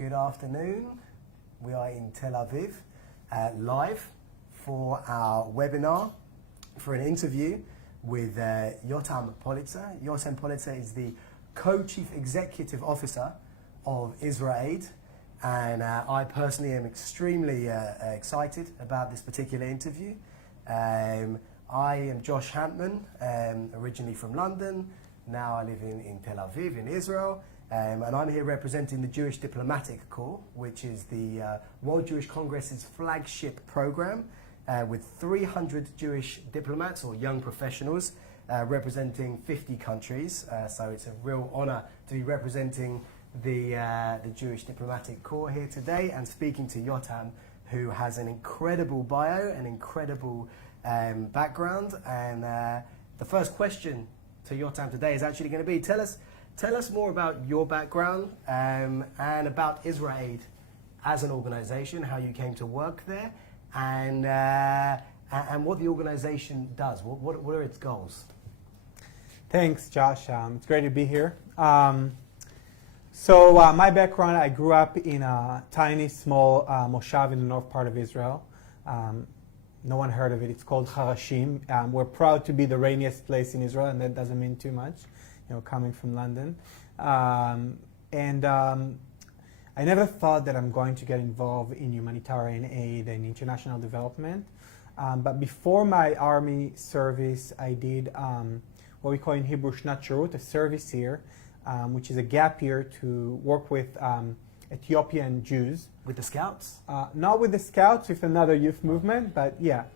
Good afternoon. We are in Tel Aviv, live for our webinar for an interview with Yoam Polizer. Yoam Polizer is the co-chief executive officer of IsraAID, and I personally am extremely excited about this particular interview. I am Josh Hantman, originally from London. Now I live in Tel Aviv in Israel. And I'm here representing the Jewish Diplomatic Corps, which is the World Jewish Congress's flagship program, with 300 Jewish diplomats or young professionals representing 50 countries. So it's a real honor to be representing the Jewish Diplomatic Corps here today and speaking to Yotam, who has an incredible bio, an incredible background. And the first question to Yotam today is actually going to be, Tell us more about your background and about IsraAID as an organization, how you came to work there, and what the organization does. What are its goals? Thanks, Josh. It's great to be here. So my background, I grew up in a tiny, small moshav in the north part of Israel. No one heard of it. It's called Harashim. We're proud to be the rainiest place in Israel, and that doesn't mean too much. Coming from London. I never thought that I'm going to get involved in humanitarian aid and international development. But before my army service, I did what we call in Hebrew Shnat Shirut, a service year, which is a gap year to work with Ethiopian Jews. With the Scouts? Not with the Scouts, with another youth movement, but yeah,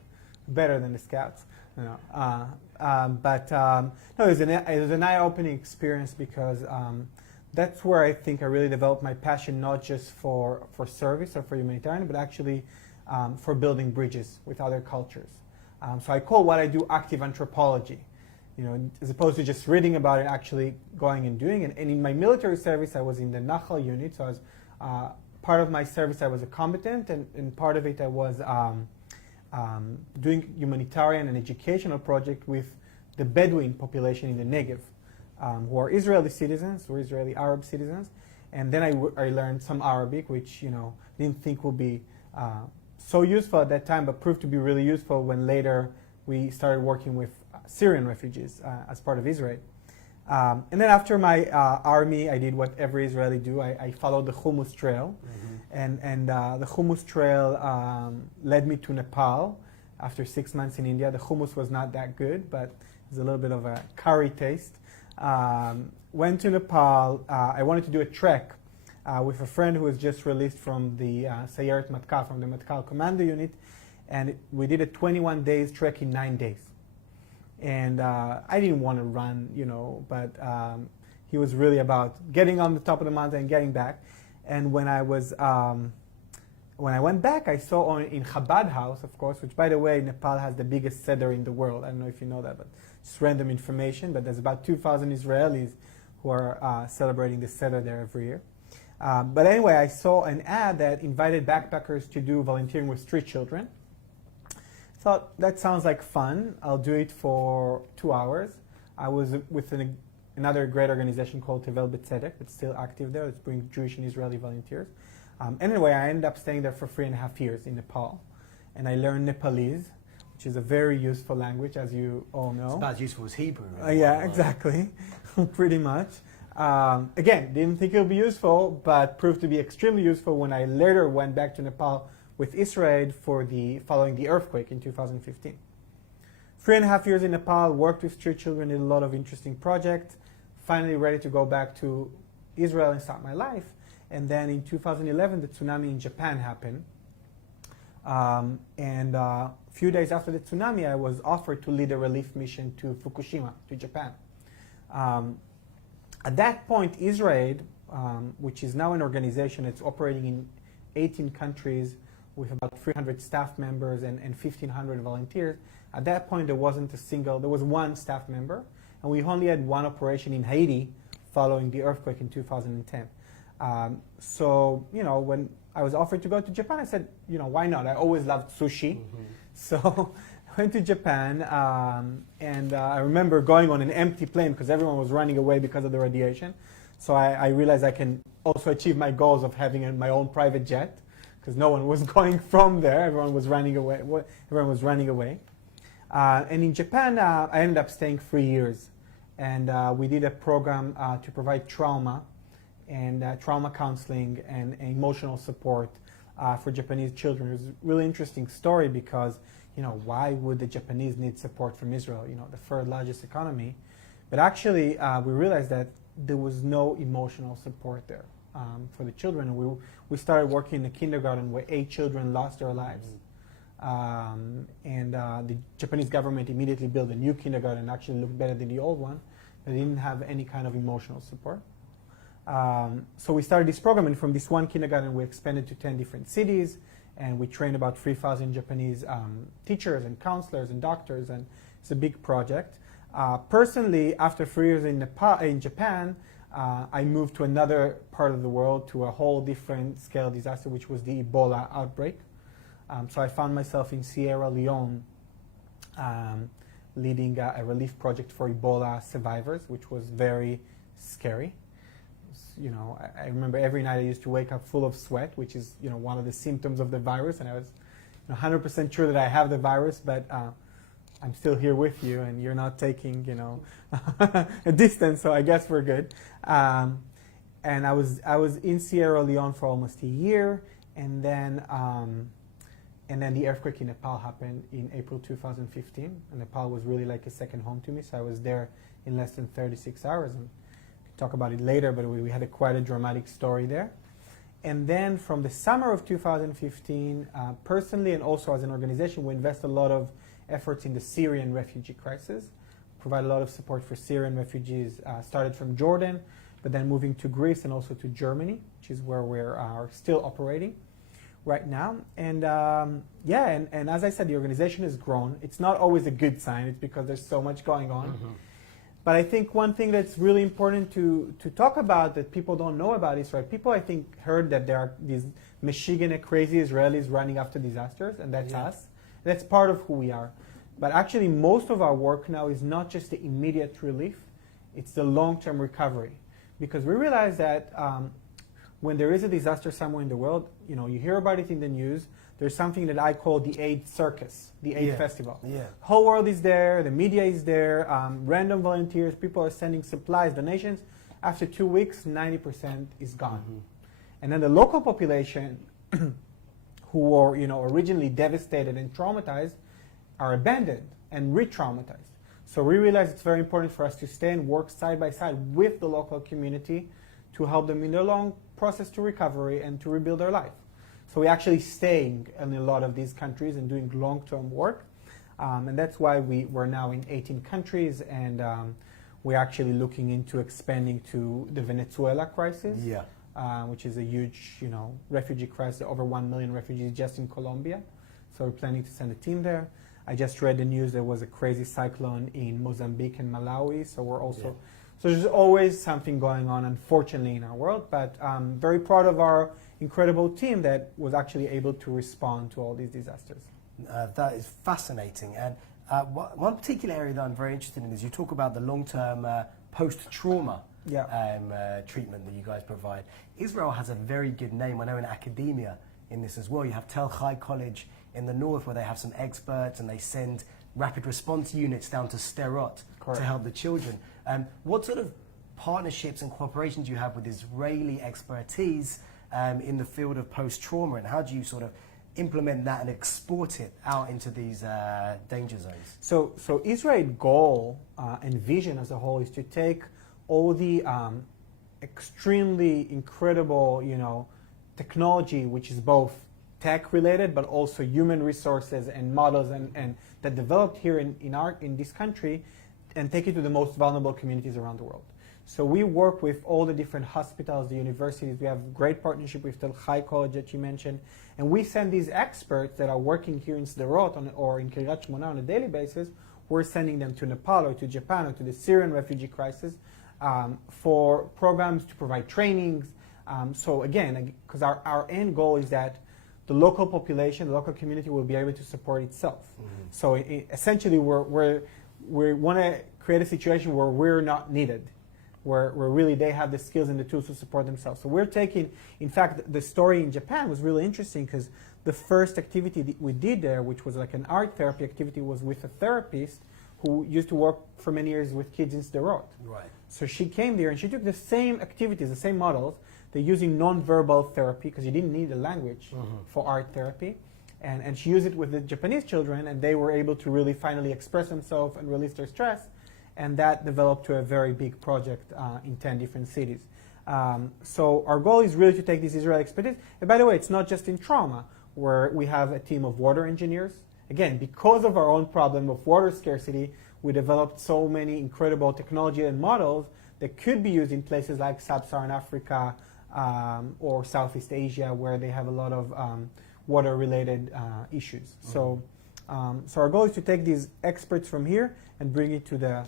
better than the Scouts. No, it was an eye-opening experience because that's where I think I really developed my passion, not just for service or for humanitarian, but actually for building bridges with other cultures. So I call what I do active anthropology, as opposed to just reading about it, actually going and doing it. And in my military service, I was in the Nachal unit, so I was part of my service I was a combatant, and part of it I was doing humanitarian and educational project with the Bedouin population in the Negev, who are Israeli citizens, or Israeli Arab citizens. And then I learned some Arabic, which didn't think would be so useful at that time, but proved to be really useful when later we started working with Syrian refugees as part of Israel. And then after my army, I did what every Israeli do. I followed the Hummus Trail. Mm-hmm. And the Hummus Trail led me to Nepal after 6 months in India. The hummus was not that good, but it was a little bit of a curry taste. Went to Nepal. I wanted to do a trek with a friend who was just released from the Sayeret Matkal, from the Matkal Commando Unit. And we did a 21 days trek in 9 days. And I didn't want to run, but he was really about getting on the top of the mountain and getting back. And when I went back, I saw in Chabad House, of course, which, by the way, Nepal has the biggest seder in the world. I don't know if you know that, but just random information. But there's about 2,000 Israelis who are celebrating the seder there every year. But anyway, I saw an ad that invited backpackers to do volunteering with street children. Thought that sounds like fun. I'll do it for 2 hours. I was with another great organization called Tevel B'Tzedek. It's still active there. It's bringing Jewish and Israeli volunteers. Anyway, I ended up staying there for 3.5 years in Nepal, and I learned Nepalese, which is a very useful language, as you all know. It's about as useful as Hebrew. Right? Yeah, exactly, pretty much. Again, didn't think it would be useful, but proved to be extremely useful when I later went back to Nepal with IsraAID following the earthquake in 2015. 3.5 years in Nepal, worked with street children, did a lot of interesting projects, finally ready to go back to Israel and start my life. And then in 2011, the tsunami in Japan happened. And a few days after the tsunami, I was offered to lead a relief mission to Fukushima, to Japan. At that point, IsraAID, which is now an organization that's operating in 18 countries, with about 300 staff members and 1,500 volunteers. At that point, there was one staff member, and we only had one operation in Haiti following the earthquake in 2010. So, when I was offered to go to Japan, I said, why not? I always loved sushi. Mm-hmm. So I went to Japan, and I remember going on an empty plane because everyone was running away because of the radiation. So I realized I can also achieve my goals of having my own private jet, because no one was going from there. Everyone was running away. And in Japan, I ended up staying 3 years. And we did a program to provide trauma and trauma counseling and emotional support for Japanese children. It was a really interesting story because, why would the Japanese need support from Israel, the third largest economy? But actually, we realized that there was no emotional support there for the children. And we started working in a kindergarten where 8 children lost their lives. The Japanese government immediately built a new kindergarten and actually looked better than the old one. They didn't have any kind of emotional support. So we started this program, and from this one kindergarten we expanded to 10 different cities, and we trained about 3,000 Japanese teachers and counselors and doctors, and it's a big project. Personally, after 3 years in Japan, I moved to another part of the world, to a whole different scale disaster, which was the Ebola outbreak. So I found myself in Sierra Leone, leading a relief project for Ebola survivors, which was very scary. I remember every night I used to wake up full of sweat, which is, one of the symptoms of the virus, and I was 100% sure that I have the virus, but I'm still here with you, and you're not taking, a distance, so I guess we're good. And I was in Sierra Leone for almost a year, and then the earthquake in Nepal happened in April 2015, and Nepal was really like a second home to me, so I was there in less than 36 hours, and we'll talk about it later, but we had quite a dramatic story there. And then from the summer of 2015, personally and also as an organization, we invest a lot of efforts in the Syrian refugee crisis, provide a lot of support for Syrian refugees, started from Jordan, but then moving to Greece and also to Germany, which is where we are still operating right now. And and as I said, the organization has grown. It's not always a good sign. It's because there's so much going on. Mm-hmm. But I think one thing that's really important to talk about that people don't know about Israel, people I think heard that there are these Michigan crazy Israelis running after disasters, and that's us. That's part of who we are. But actually most of our work now is not just the immediate relief, it's the long-term recovery. Because we realize that when there is a disaster somewhere in the world, you hear about it in the news. There's something that I call the aid circus, the aid festival. Yeah. Whole world is there, the media is there, random volunteers, people are sending supplies, donations. After 2 weeks, 90% is gone. Mm-hmm. And then the local population, who were originally devastated and traumatized, are abandoned and re-traumatized. So we realize it's very important for us to stay and work side by side with the local community to help them in their long process to recovery and to rebuild their life. So we're actually staying in a lot of these countries and doing long-term work. And that's why we're now in 18 countries, and we're actually looking into expanding to the Venezuela crisis, which is a huge refugee crisis, over 1 million refugees just in Colombia. So we're planning to send a team there. I just read the news there was a crazy cyclone in Mozambique and Malawi, so we're also... So there's always something going on, unfortunately, in our world, but I'm very proud of our incredible team that was actually able to respond to all these disasters. That is fascinating. And one particular area that I'm very interested in is you talk about the long-term post-trauma treatment that you guys provide. Israel has a very good name, I know, in academia in this as well. You have Tel Chai College in the north where they have some experts and they send rapid response units down to Sderot to help the children. What sort of partnerships and cooperations do you have with Israeli expertise in the field of post-trauma, and how do you sort of implement that and export it out into these danger zones? So Israel's goal and vision as a whole is to take all the extremely incredible, technology, which is both tech-related but also human resources and models and that developed here in this country, and take it to the most vulnerable communities around the world. So we work with all the different hospitals, the universities. We have great partnership with Tel Chai College that you mentioned, and we send these experts that are working here in Sderot or in Kiryat Shmona on a daily basis. We're sending them to Nepal or to Japan or to the Syrian refugee crisis for programs to provide trainings. So again, because our end goal is that the local population, the local community will be able to support itself. Mm-hmm. So essentially we want to create a situation where we're not needed. where really they have the skills and the tools to support themselves. So we're taking, in fact, the story in Japan was really interesting because the first activity that we did there, which was like an art therapy activity, was with a therapist who used to work for many years with kids in Sderot. Right. So she came there and she took the same activities, the same models. They're using non-verbal therapy because you didn't need a language for art therapy. And she used it with the Japanese children, and they were able to really finally express themselves and release their stress. And that developed to a very big project in 10 different cities. So our goal is really to take this Israeli expertise. And by the way, it's not just in trauma, where we have a team of water engineers. Again, because of our own problem of water scarcity, we developed so many incredible technology and models that could be used in places like Sub-Saharan Africa or Southeast Asia, where they have a lot of water-related issues. So our goal is to take these experts from here and bring it to the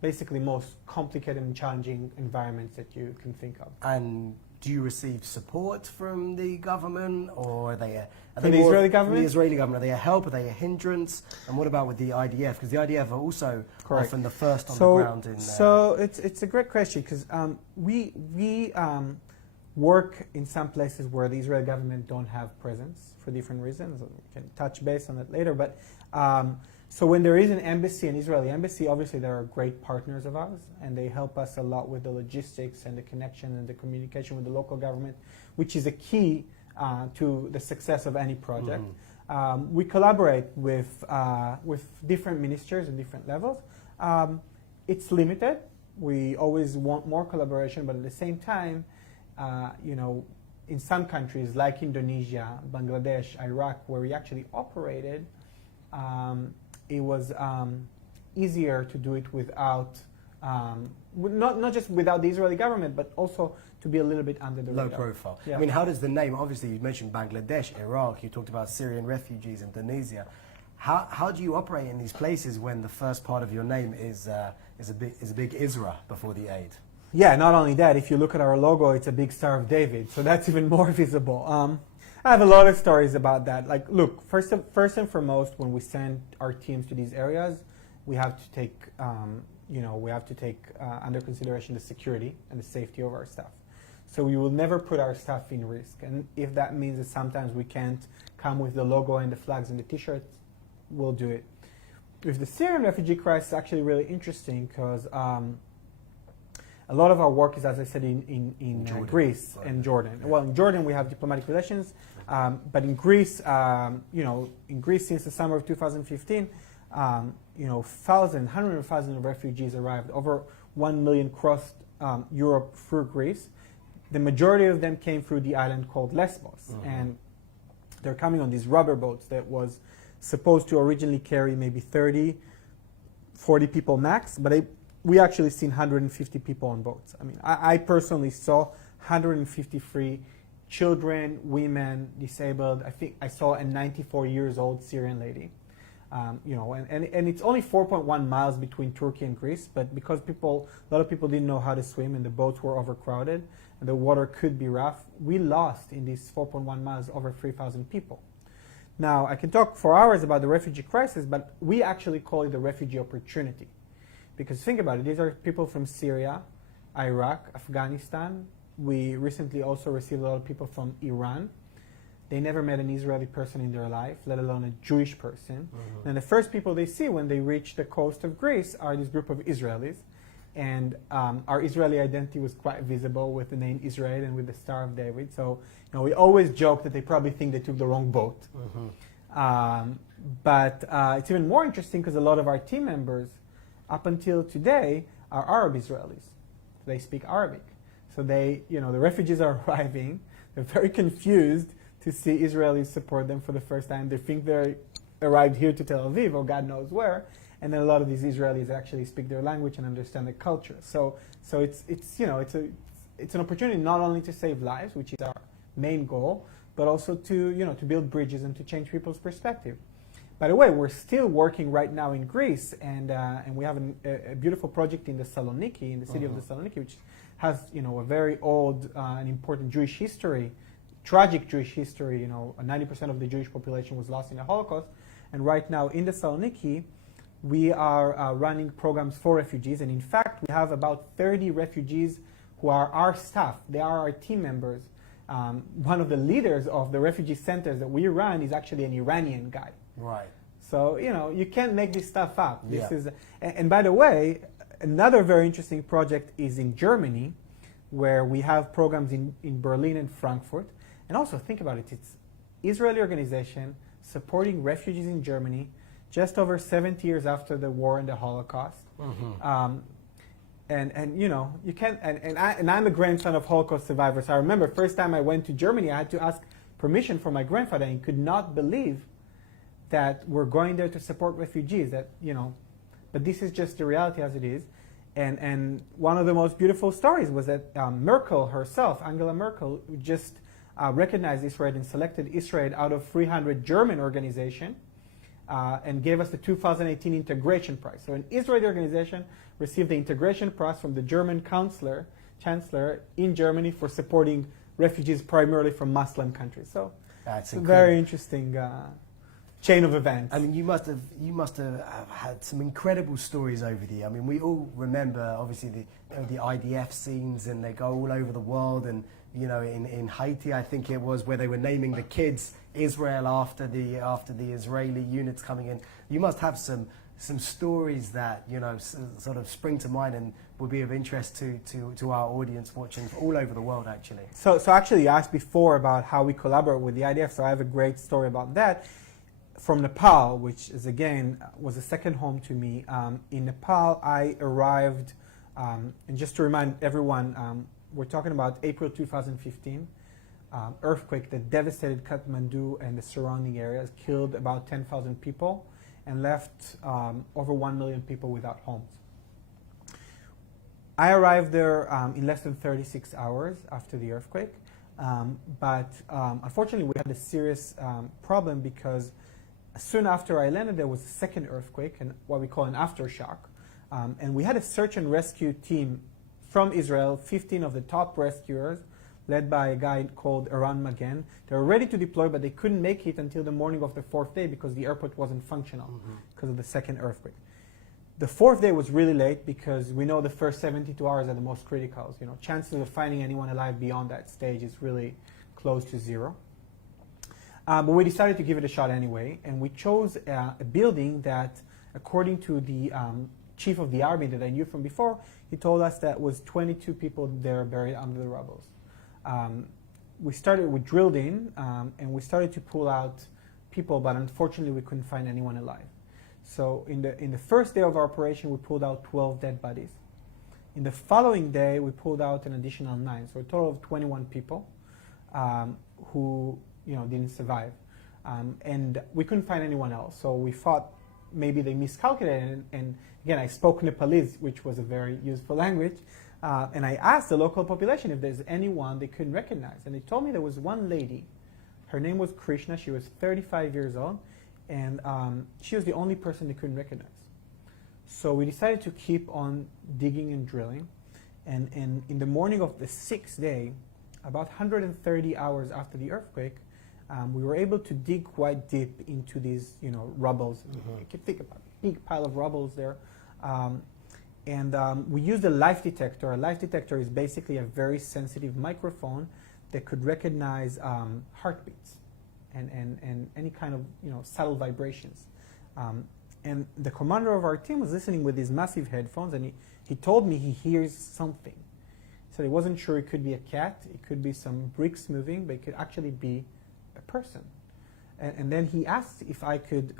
basically most complicated and challenging environments that you can think of. And do you receive support from the government, or are they From the Israeli government? The Israeli government, are they a help? Are they a hindrance? And what about with the IDF? Because the IDF are also often the first on the ground in. So it's a great question because we work in some places where the Israeli government don't have presence for different reasons. We can touch base on it later, but. So when there is an embassy, an Israeli embassy, obviously they are great partners of ours, and they help us a lot with the logistics and the connection and the communication with the local government, which is a key to the success of any project. We collaborate with different ministers at different levels. It's limited. We always want more collaboration, but at the same time, in some countries like Indonesia, Bangladesh, Iraq, where we actually operated, it was easier to do it without, not just without the Israeli government, but also to be a little bit under the low radar. profile. Yeah. I mean, how does the name, obviously you mentioned Bangladesh, Iraq, you talked about Syrian refugees, Indonesia. How do you operate in these places when the first part of your name is a big IsraAID before the aid? Yeah, not only that, if you look at our logo, it's a big Star of David, so that's even more visible. I have a lot of stories about that. Like, look, first and foremost, when we send our teams to these areas, we have to take, under consideration the security and the safety of our staff. So we will never put our staff in risk. And if that means that sometimes we can't come with the logo and the flags and the T-shirts, we'll do it. With the Syrian refugee crisis, it's actually really interesting because a lot of our work is, as I said, in Greece and Jordan. Well, in Jordan we have diplomatic relations, but in Greece, in Greece since the summer of 2015, hundreds of thousands of refugees arrived. Over 1 million crossed Europe through Greece. The majority of them came through the island called Lesbos, and they're coming on these rubber boats that was supposed to originally carry maybe 30, 40 people max, but we actually seen 150 people on boats. I mean, I personally saw 153 children, women, disabled. I think I saw a 94 years old Syrian lady. And it's only 4.1 miles between Turkey and Greece, but because a lot of people didn't know how to swim and the boats were overcrowded and the water could be rough, we lost in these 4.1 miles over 3,000 people. Now, I can talk for hours about the refugee crisis, but we actually call it the refugee opportunity. Because think about it, these are people from Syria, Iraq, Afghanistan. We recently also received a lot of people from Iran. They never met an Israeli person in their life, let alone a Jewish person. And the first people they see when they reach the coast of Greece are this group of Israelis. And our Israeli identity was quite visible with the name IsraAID and with the Star of David. So we always joke that they probably think they took the wrong boat. But it's even more interesting because a lot of our team members up until today are Arab Israelis. They speak Arabic. So the refugees are arriving. They're very confused to see Israelis support them for the first time. They think they arrived here to Tel Aviv or God knows where. And then a lot of these Israelis actually speak their language and understand the culture. So it's an opportunity not only to save lives, which is our main goal, but also to build bridges and to change people's perspective. By the way, we're still working right now in Greece, and we have a beautiful project in the Saloniki, in the city of the Saloniki, which has a very old and important Jewish history, tragic Jewish history. 90% of the Jewish population was lost in the Holocaust, and right now in the Saloniki, we are running programs for refugees. And in fact, we have about 30 refugees who are our staff. They are our team members. One of the leaders of the refugee centers that we run is actually an Iranian guy. Right. So, you can't make this stuff up. This Yeah. is, and by the way, another very interesting project is in Germany, where we have programs in Berlin and Frankfurt. And also, think about it, it's Israeli organization supporting refugees in Germany just over 70 years after the war and the Holocaust. Mm-hmm. And you can't, and I'm a grandson of Holocaust survivors. I remember first time I went to Germany, I had to ask permission from my grandfather, and he could not believe that we're going there to support refugees. But this is just the reality as it is. And one of the most beautiful stories was that Merkel herself, Angela Merkel, just recognized IsraAID and selected IsraAID out of 300 German organizations and gave us the 2018 Integration Prize. So an Israeli organization received the Integration Prize from the German Chancellor in Germany for supporting refugees primarily from Muslim countries. So That's it's a incredible. very interesting chain of events. I mean, you must have had some incredible stories over the year. I mean, we all remember obviously the IDF scenes, and they go all over the world. And in Haiti, I think it was, where they were naming the kids Israel after the Israeli units coming in. You must have some stories that sort of spring to mind and will be of interest to our audience watching all over the world, actually. So actually, you asked before about how we collaborate with the IDF. So I have a great story about that. From Nepal, which is again was a second home to me. In Nepal, I arrived, and just to remind everyone, we're talking about April 2015, earthquake that devastated Kathmandu and the surrounding areas, killed about 10,000 people, and left over 1 million people without homes. I arrived there in less than 36 hours after the earthquake, but unfortunately we had a serious problem, because soon after I landed, there was a second earthquake, and what we call an aftershock. And we had a search and rescue team from Israel, 15 of the top rescuers, led by a guy called Eran Magen. They were ready to deploy, but they couldn't make it until the morning of the fourth day because the airport wasn't functional because of the second earthquake. The fourth day was really late because we know the first 72 hours are the most critical. Chances of finding anyone alive beyond that stage is really close to zero. But we decided to give it a shot anyway, and we chose a building that, according to the chief of the army that I knew from before, he told us that was 22 people there buried under the rubble. We drilled in, and we started to pull out people, but unfortunately we couldn't find anyone alive. So in the first day of our operation, we pulled out 12 dead bodies. In the following day, we pulled out an additional 9, so a total of 21 people who didn't survive. And we couldn't find anyone else. So we thought maybe they miscalculated. And again, I spoke Nepalese, which was a very useful language. And I asked the local population if there's anyone they couldn't recognize. And they told me there was one lady. Her name was Krishna. She was 35 years old. And she was the only person they couldn't recognize. So we decided to keep on digging and drilling. And in the morning of the 6th day, about 130 hours after the earthquake, we were able to dig quite deep into these, rubbles. You can think about a big pile of rubbles there. And we used a life detector. A life detector is basically a very sensitive microphone that could recognize heartbeats and any kind of subtle vibrations. And the commander of our team was listening with these massive headphones, and he told me he hears something. So he wasn't sure it could be a cat, it could be some bricks moving, but it could actually be a person. And then he asked if I could,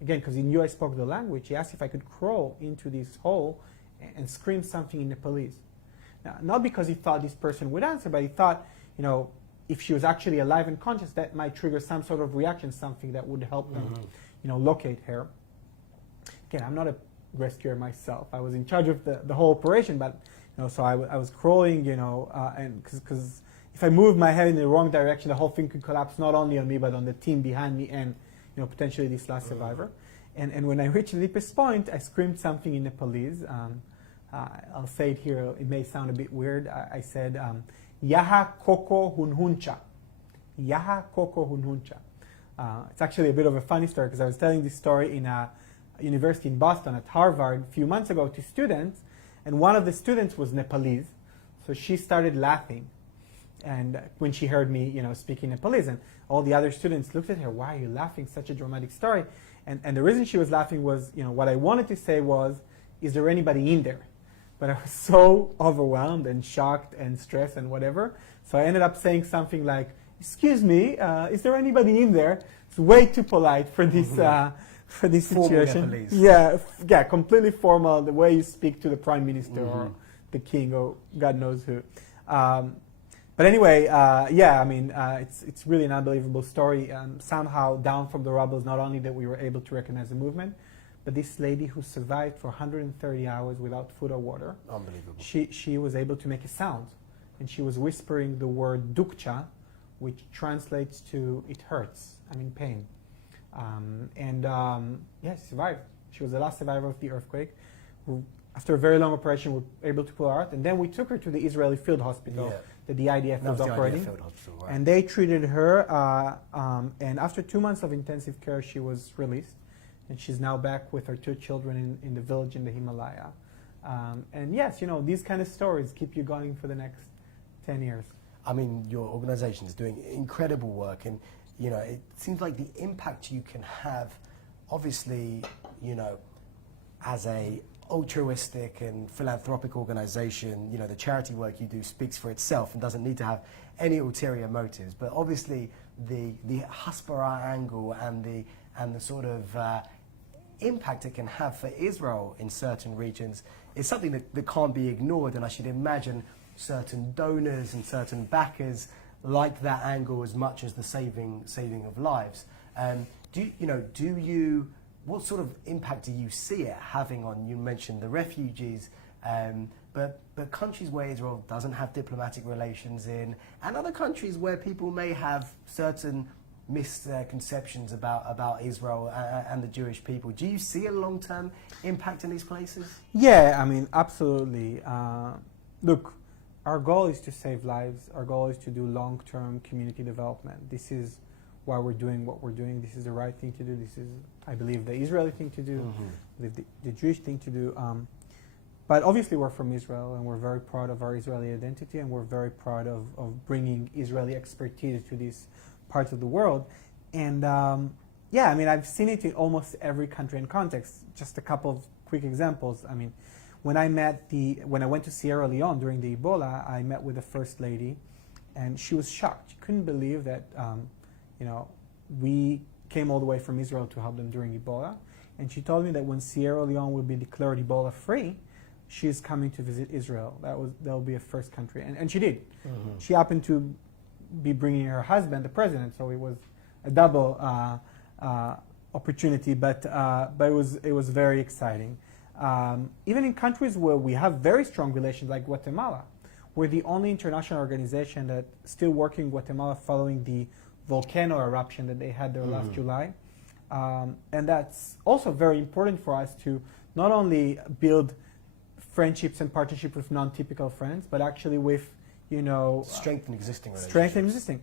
again, because he knew I spoke the language, he asked if I could crawl into this hole and scream something in Nepalese. Now, not because he thought this person would answer, but he thought, if she was actually alive and conscious, that might trigger some sort of reaction, something that would help them, locate her. Again, I'm not a rescuer myself. I was in charge of the whole operation, but so I was crawling, and because if I moved my head in the wrong direction, the whole thing could collapse not only on me but on the team behind me and potentially this last survivor. And when I reached the deepest point, I screamed something in Nepalese. I'll say it here. It may sound a bit weird. I said, "Yaha koko hunhuncha." Yaha koko hunhuncha. It's actually a bit of a funny story because I was telling this story in a university in Boston at Harvard a few months ago to students, and one of the students was Nepalese, so she started laughing, and when she heard me, speaking Nepalese, and all the other students looked at her, why are you laughing? Such a dramatic story. And the reason she was laughing was, what I wanted to say was, is there anybody in there? But I was so overwhelmed and shocked and stressed and whatever, so I ended up saying something like, excuse me, is there anybody in there? It's way too polite for this for this situation. Yeah, completely formal, the way you speak to the prime minister or the king or God knows who. But anyway, it's really an unbelievable story. Somehow, down from the rubble, not only that we were able to recognize the movement, but this lady who survived for 130 hours without food or water. Unbelievable. She was able to make a sound, and she was whispering the word dukcha, which translates to "it hurts," pain. She survived. She was the last survivor of the earthquake. After a very long operation, we were able to pull her out, and then we took her to the Israeli field hospital that the IDF was operating. Right. And they treated her, and after 2 months of intensive care, she was released, and she's now back with her 2 children in the village in the Himalaya. And yes, these kind of stories keep you going for the next 10 years. Your organization is doing incredible work, and it seems like the impact you can have, obviously, as a altruistic and philanthropic organization, the charity work you do speaks for itself and doesn't need to have any ulterior motives. But obviously, the Haspara angle and the sort of impact it can have for Israel in certain regions is something that can't be ignored. And I should imagine certain donors and certain backers like that angle as much as the saving of lives. What sort of impact do you see it having on, you mentioned the refugees, but countries where Israel doesn't have diplomatic relations in, and other countries where people may have certain misconceptions about Israel and the Jewish people. Do you see a long-term impact in these places? Yeah, absolutely. Look, our goal is to save lives. Our goal is to do long-term community development. This is why we're doing what we're doing. This is the right thing to do. This is, I believe, the Israeli thing to do, the Jewish thing to do. But obviously we're from Israel, and we're very proud of our Israeli identity, and we're very proud of bringing Israeli expertise to these parts of the world. And I've seen it in almost every country and context. Just a couple of quick examples. When I went to Sierra Leone during the Ebola, I met with the First Lady, and she was shocked. She couldn't believe that we came all the way from Israel to help them during Ebola. And she told me that when Sierra Leone will be declared Ebola free, she's coming to visit Israel. That will be a first country. And she did. She happened to be bringing her husband, the president, so it was a double opportunity, but it was very exciting. Even in countries where we have very strong relations, like Guatemala, we're the only international organization that's still working in Guatemala following the volcano eruption that they had there last July. And that's also very important for us to not only build friendships and partnerships with non-typical friends, but actually with, strengthen existing relationships. Strengthen existing.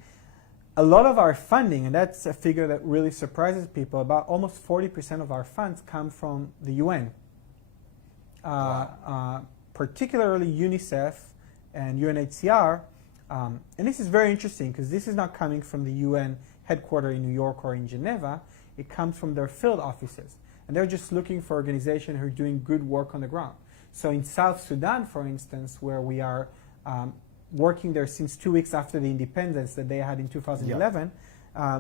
A lot of our funding, and that's a figure that really surprises people, about almost 40% of our funds come from the UN. Particularly UNICEF and UNHCR. And this is very interesting because this is not coming from the UN headquarters in New York or in Geneva. It comes from their field offices. And they're just looking for organizations who are doing good work on the ground. So in South Sudan, for instance, where we are working there since 2 weeks after the independence that they had in 2011,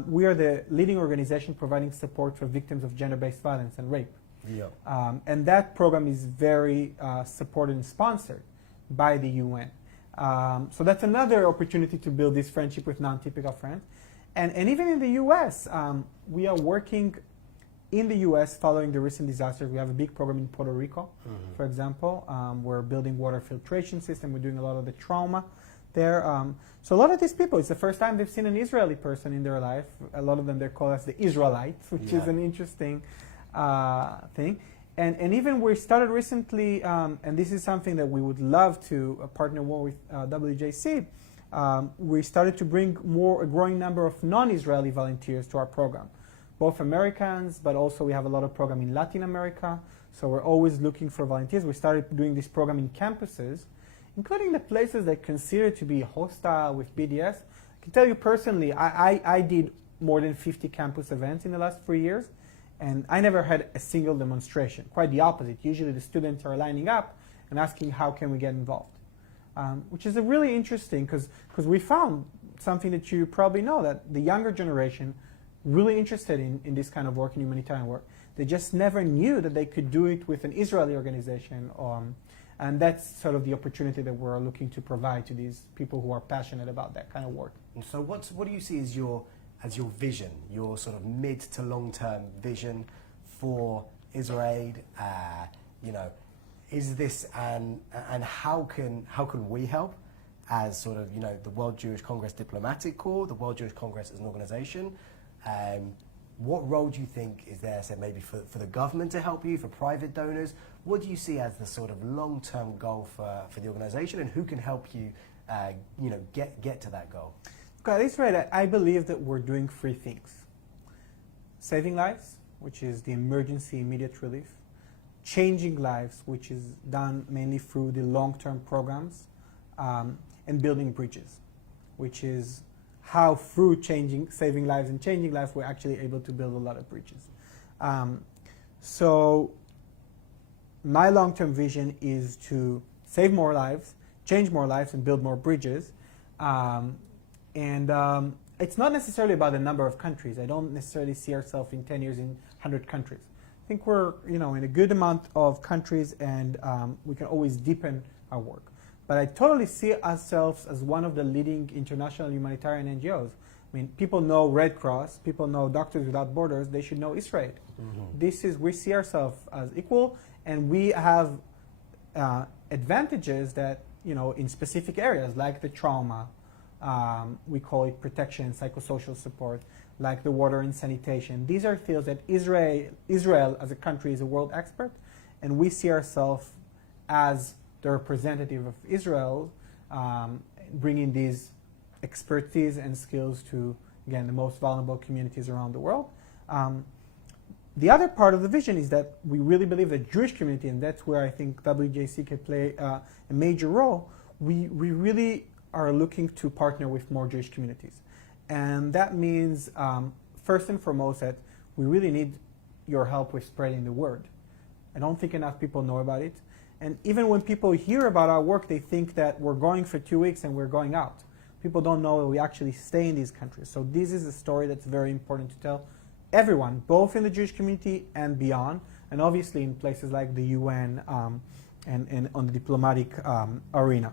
we are the leading organization providing support for victims of gender-based violence and rape. And that program is very supported and sponsored by the UN. So that's another opportunity to build this friendship with non-typical friends. And even in the US, we are working in the US following the recent disasters. We have a big program in Puerto Rico, for example. We're building water filtration system. We're doing a lot of the trauma there. So a lot of these people, it's the first time they've seen an Israeli person in their life. A lot of them, they're called as the IsraAIDs, which is an interesting thing. And even we started recently, and this is something that we would love to partner more with WJC, we started to bring a growing number of non-Israeli volunteers to our program. both Americans, but also we have a lot of program in Latin America. So we're always looking for volunteers. We started doing this program in campuses, including the places that consider to be hostile with BDS. I can tell you personally, I did more than 50 campus events in the last 3 years, and I never had a single demonstration. Quite the opposite. Usually the students are lining up and asking how can we get involved, which is a really interesting because we found something that you probably know, that the younger generation really interested in this kind of work, in humanitarian work. They just never knew that they could do it with an Israeli organization. And that's sort of the opportunity that we're looking to provide to these people who are passionate about that kind of work. And so what do you see as your vision, your sort of mid to long term vision for IsraAID? Is this and how can we help as sort of the World Jewish Congress Diplomatic Corps, the World Jewish Congress as an organization? What role do you think is there, say maybe for the government to help you, for private donors? What do you see as the sort of long-term goal for the organization, and who can help you, get to that goal? Okay, that's right. I believe that we're doing three things: saving lives, which is the emergency immediate relief; changing lives, which is done mainly through the long-term programs; and building bridges, which is how through saving lives and changing lives, we're actually able to build a lot of bridges. So my long-term vision is to save more lives, change more lives, and build more bridges. It's not necessarily about the number of countries. I don't necessarily see ourselves in 10 years in 100 countries. I think we're in a good amount of countries, and we can always deepen our work. But I totally see ourselves as one of the leading international humanitarian NGOs. I mean, people know Red Cross, people know Doctors Without Borders, they should know IsraAID. Mm-hmm. We see ourselves as equal, and we have advantages that, in specific areas, like the trauma, we call it protection and psychosocial support, like the water and sanitation. These are fields that Israel as a country is a world expert, and we see ourselves as the representative of Israel, bringing these expertise and skills to, again, the most vulnerable communities around the world. The other part of the vision is that we really believe that Jewish community, and that's where I think WJC can play a major role, we really are looking to partner with more Jewish communities. And that means, first and foremost, that we really need your help with spreading the word. I don't think enough people know about it. And even when people hear about our work, they think that we're going for 2 weeks and we're going out. People don't know that we actually stay in these countries. So this is a story that's very important to tell everyone, both in the Jewish community and beyond, and obviously in places like the UN and on the diplomatic arena.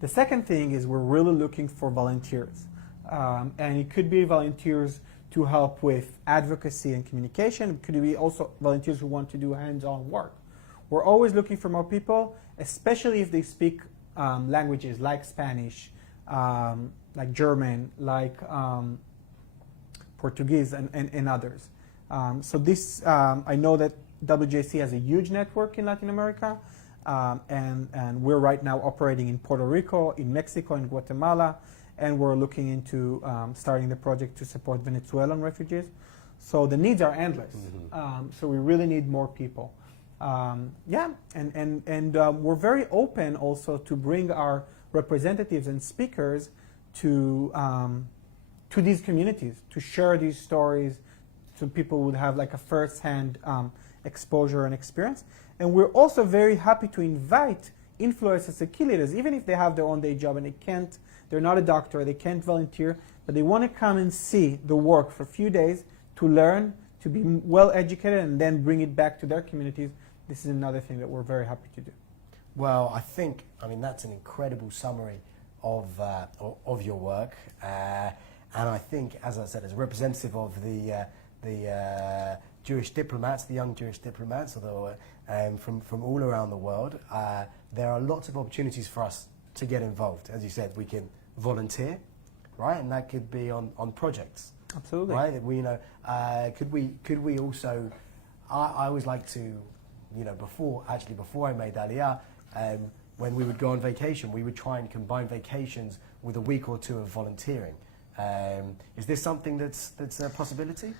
The second thing is we're really looking for volunteers. And it could be volunteers to help with advocacy and communication. It could be also volunteers who want to do hands-on work. We're always looking for more people, especially if they speak languages like Spanish, like German, like Portuguese, and others. So this, I know that WJC has a huge network in Latin America, and we're right now operating in Puerto Rico, in Mexico, in Guatemala, and we're looking into starting the project to support Venezuelan refugees. So the needs are endless. Mm-hmm. So we really need more people. We're very open also to bring our representatives and speakers to these communities, to share these stories, so people would have like a first-hand exposure and experience. And we're also very happy to invite influencers and key leaders, even if they have their own day job and they're not a doctor, they can't volunteer, but they want to come and see the work for a few days to learn, to be well educated, and then bring it back to their communities. This is another thing that we're very happy to do. Well, I mean, that's an incredible summary of your work. And I think, as I said, as a representative of the Jewish diplomats, the young Jewish diplomats, although from all around the world, there are lots of opportunities for us to get involved. As you said, we can volunteer, right? And that could be on projects. Absolutely. Right? Could we also? I always like to, before I made Aliyah, when we would go on vacation, we would try and combine vacations with a week or two of volunteering. Is this something that's a possibility?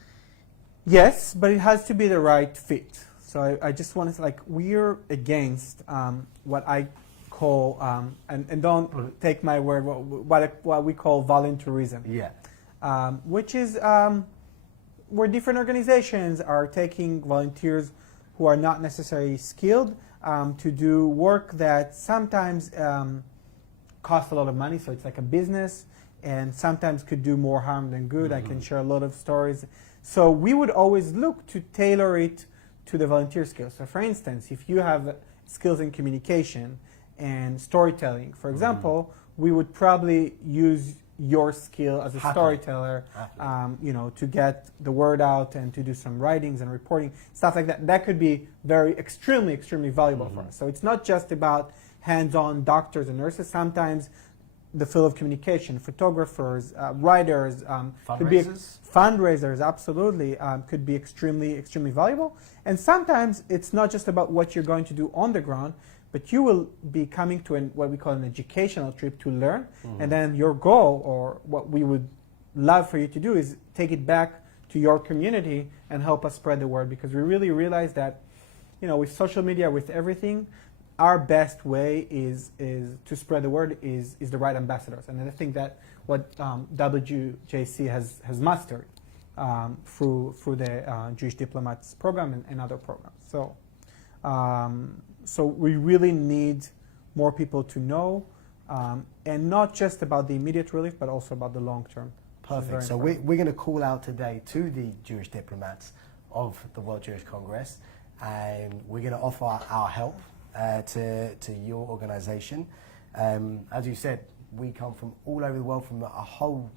Yes, but it has to be the right fit. So I just want to, like, we're against what I call, and don't take my word, what we call volunteerism. Yeah. Which is where different organizations are taking volunteers who are not necessarily skilled to do work that sometimes costs a lot of money, so it's like a business, and sometimes could do more harm than good. I can share a lot of stories. So we would always look to tailor it to the volunteer skills. So for instance, if you have skills in communication and storytelling, for example, we would probably use your skill as a storyteller, to get the word out and to do some writings and reporting, stuff like that. That could be extremely valuable for us. So it's not just about hands-on doctors and nurses. Sometimes the field of communication, photographers, writers, fundraisers, absolutely, could be extremely valuable. And sometimes it's not just about what you're going to do on the ground, but you will be coming to what we call an educational trip to learn. And then your goal, or what we would love for you to do, is take it back to your community and help us spread the word. Because we really realize that, with social media, with everything, our best way is to spread the word is the right ambassadors. And I think that what WJC has mastered through the Jewish Diplomats program and other programs. So we really need more people to know, and not just about the immediate relief, but also about the long term. Perfect. So we're going to call out today to the Jewish diplomats of the World Jewish Congress, and we're going to offer our help to your organization. As you said, we come from all over the world, from a whole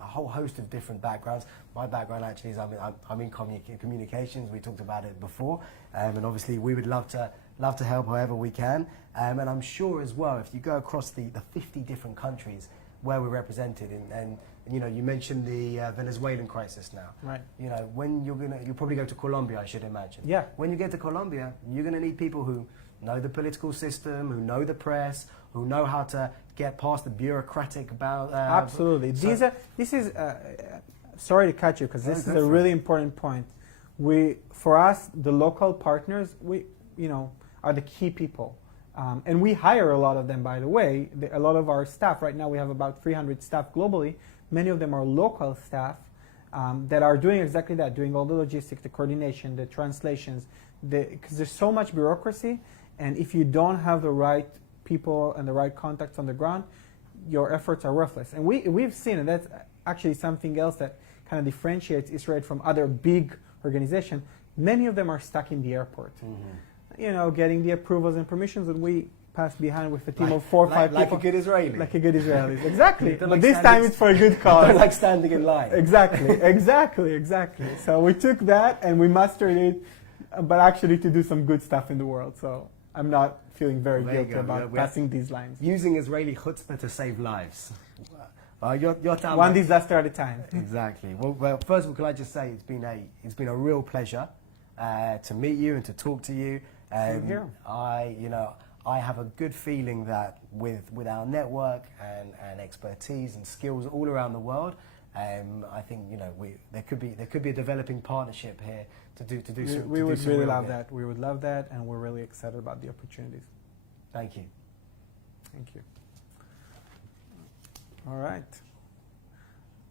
host of different backgrounds. My background actually is I'm in communications. We talked about it before, and obviously we would love to help however we can. And I'm sure as well, if you go across the 50 different countries where we're represented, and you mentioned the Venezuelan crisis now. Right. When you'll probably go to Colombia, I should imagine. Yeah. When you get to Colombia, you're going to need people who know the political system, who know the press, who know how to get past the bureaucratic Absolutely. This is sorry to cut you, because this is a really important point. For us, the local partners, are the key people. And we hire a lot of them, by the way. A lot of our staff, right now we have about 300 staff globally. Many of them are local staff that are doing exactly that, doing all the logistics, the coordination, the translations, because there's so much bureaucracy, and if you don't have the right people and the right contacts on the ground, your efforts are worthless. And we've seen, and that's actually something else that kind of differentiates IsraAID from other big organizations, many of them are stuck in the airport. Getting the approvals and permissions, and we pass behind with a team of 4 or 5 people. Like a good Israeli. Like a good Israeli. Exactly. But this time it's for a good cause. Like standing in line. Exactly. So we took that and we mastered it, but actually to do some good stuff in the world. So I'm not feeling very guilty about passing these lines. Using Israeli chutzpah to save lives. Yotam, one disaster at a time. Exactly. Well, first of all, can I just say it's been a real pleasure to meet you and to talk to you. Here. I have a good feeling that with our network and expertise and skills all around the world, I think there could be a developing partnership here to do. We would really love that. We would love that, and we're really excited about the opportunities. Thank you. Thank you. All right.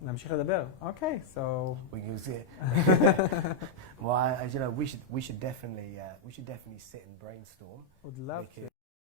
נמשיך לדבר. Okay, so we can see it. Well, we should definitely sit and brainstorm. Would love to.